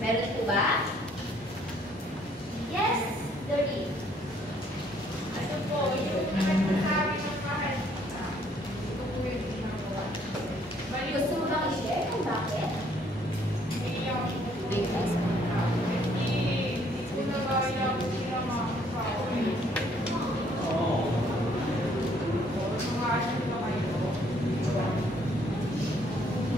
Meron po ba? Yes, Doreen. Ito po, yung nagsasabi ng kahit ito po yung ginagawa. Gusto mo bang i-share kung bakit? Hindi ko na kaya ko sila makakao. Mga asin na kayo.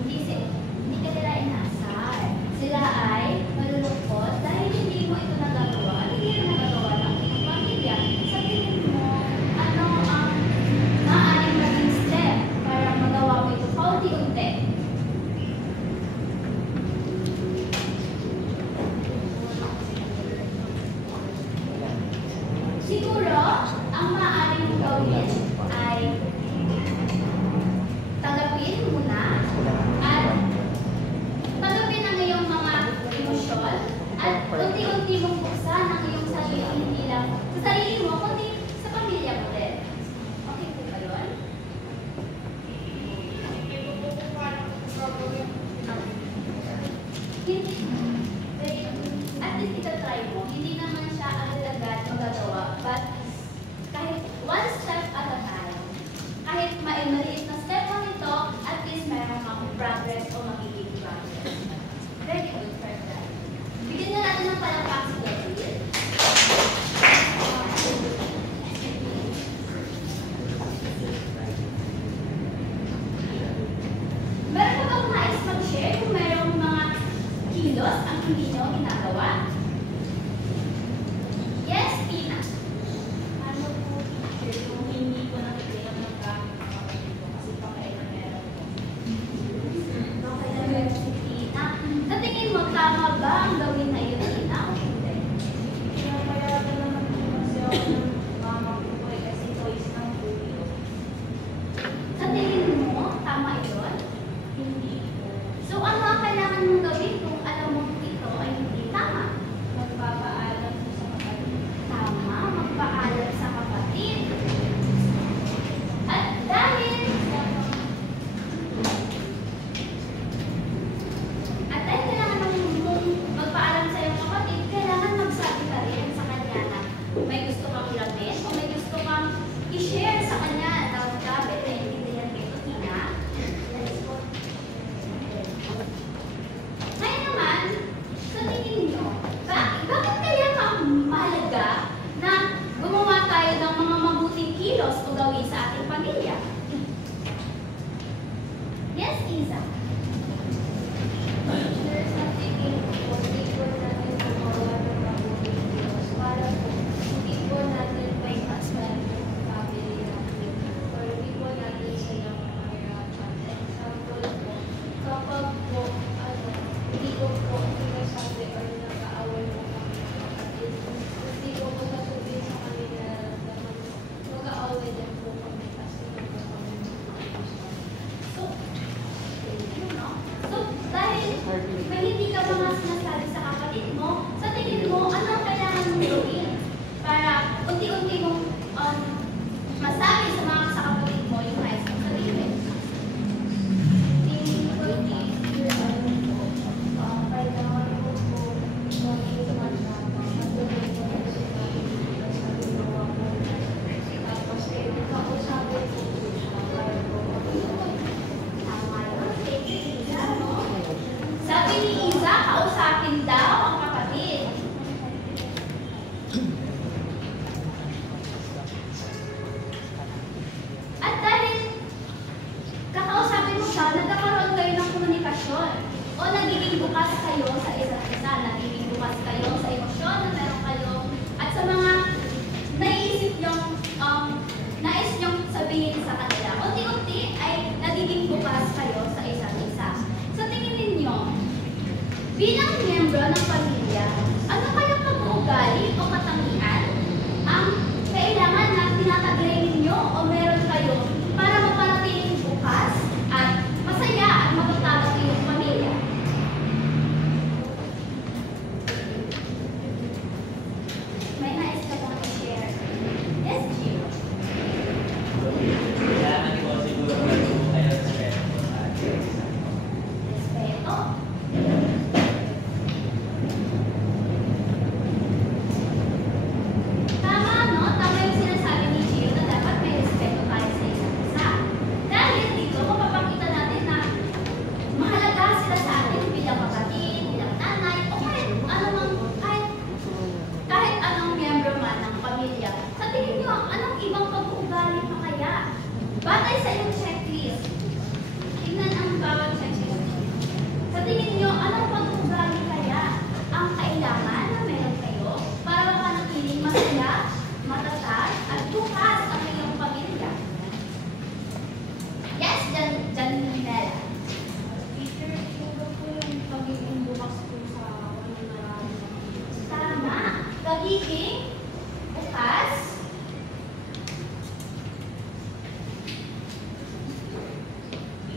Hindi ka nila inaasar. Sila ay malulungkot dahil hindi mo ito nagagawa. Hindi rin nagagawa ng iyong pamilya. Sa tingin mo, ano ang maaaring maging step para magawa mo ito paunti-unti? Siguro, ang maaaring mong gawin ay tanggapin muna at tanggapin ang iyong mga emosyon at unti-unti mong buksan ang iyong sarili, hindi lang sa sarili mo, kundi sa pamilya mo din. Okay po ba yun? Hindi ko po kung paano gagawin. Hindi. At least itatry mo. Hindi naman siya agad-agad magagawa. But kahit one step at a time, kahit maliit na step lang ito, at least meron kang progress o magiging progress. Very good for that. Bigyan na natin ng palakpak si Gabriel. Meron ka bang nais mag-share kung mayroong mga kilos ang hindi nyo ginagawa? Yes, Tina. Ano po, teacher, kung hindi ko nakikita ng gamit ng kapatid ko kasi pakailan meron ko. Okay na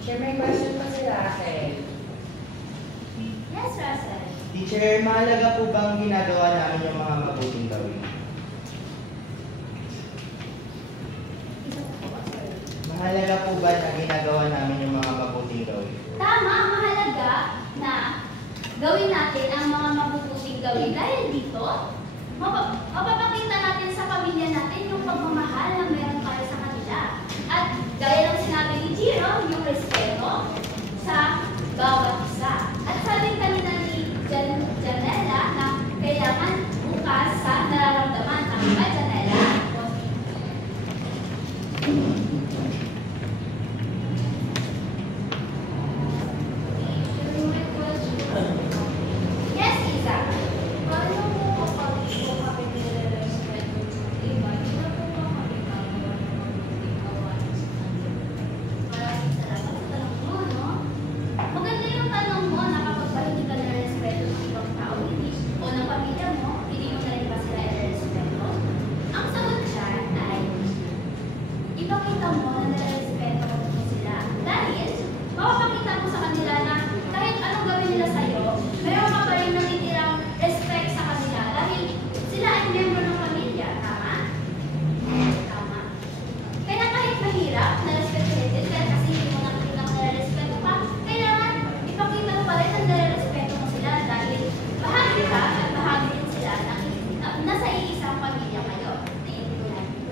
Teacher, may question pa si Russell. Yes, Russell. Teacher, mahalaga po bang ginagawa namin yung mga mabuting gawin? Mahalaga po ba na ginagawa namin yung mga mabuting gawin? Tama, mahalaga na gawin natin ang mga mabubuting gawin dahil dito, mapapakita natin sa pamilya natin yung pagmamahal na meron tayo sa kanila. At gaya ng sinabi ni Jiro, yung respeto sa bawat isa. At sabi kanina ni Janela na kailangan bukas sa nararamdaman. Tama ba, Janela? Yes, Isa. Paano po kapag po kami nire-respeto ng iba? Hindi na po ba kami gagawa ng mabuting gawain sa kanila? Maraming salamat sa tanong mo, no? Maganda yung tanong mo na kapag ba hindi ka nare-respeto ng ibang tao, hindi, o ng pamilya mo, hindi mo na rin ba sila nare-respeto? Ang sagot dyan ay, ipakita mo na nare-respeto mo sila. Dahil, mapapakita mo sa kanila na kahit anong gawin nila sa'yo, meron ka pa rin natitirang respect sa kanila dahil sila ay member ng pamilya. Tama? Tama. Kaya kahit mahirap na respetuhin, kaya kasi hindi mo nakikita na nare-respeto ka, kailangan ipakita mo pa rin na nare-respeto mo sila dahil bahagi ka at bahagi din sila na nasa iisang pamilya kayo. Naiintindihan mo?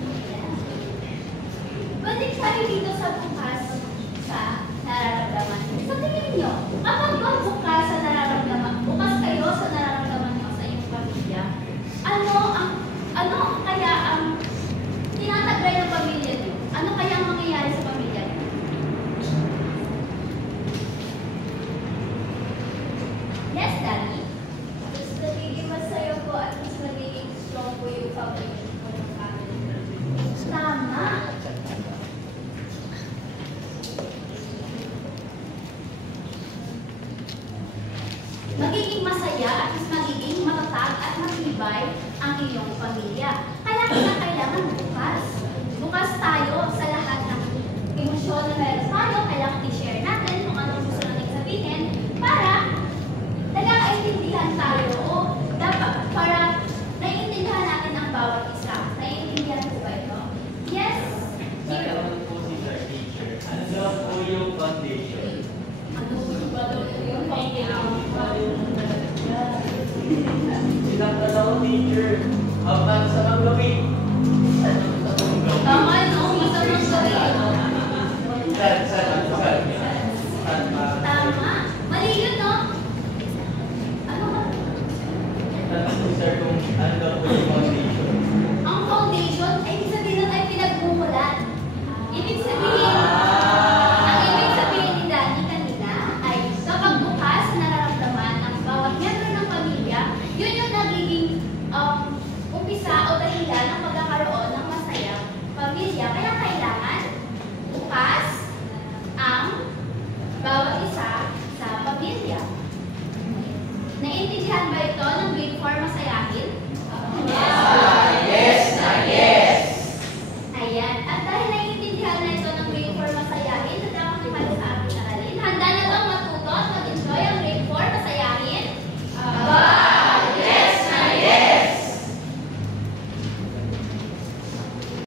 Ayan. Balik tayo dito sa bukas sa nararamdaman. Sa tingin nyo, kapag ba bukas sa nararamdaman, bukas kayo sa nararamdaman nyo sa iyong pamilya, ano kaya ang tinataglay ng pamilya nyo? Ano kaya ang mangyayari sa pamilya nyo? Yes, Daddy? Mas nagiging masaya po at mas nagiging strong po yung family ko ng family. Tama. Magiging masaya at mas magiging matatag at matibay ang iyong pamilya. Kaya kailangan bukas. Bukas tayo sa lahat ng emosyon na meron tayo. Kailangan i-share natin kung anong gusto natin sabihin para nagkakaintindihan tayo o dapat para naiintindihan natin ang bawat isa. Naiintindihan mo ba ito? Yes? Zero. Nagkaroon po si Sir Teacher. Ano daw po yung foundation? Ano ba daw yung pangyayaw? Silang dalawang teacher. Habang sa mga gawin. Tama, no? Masarap sa Tama. Mali yun, no? Ano ba? Sir, kung ano daw po yung foundation? Ang foundation, ay ibig sabihin nun ay pinagmumulan. Ibig sabihin, ang ibig sabihin ni Danny kanina ay kapag bukas nararamdaman ng bawat member ng pamilya, yun yung nagiging umpisa o dahilan ng pagkakaroon ng masayang pamilya. Kaya kailangan bukas ang bawat isa sa pamilya. Naiintindihan ba ito ng grade 4 masayahin? Yes na yes! Ayan. At dahil naiintindihan na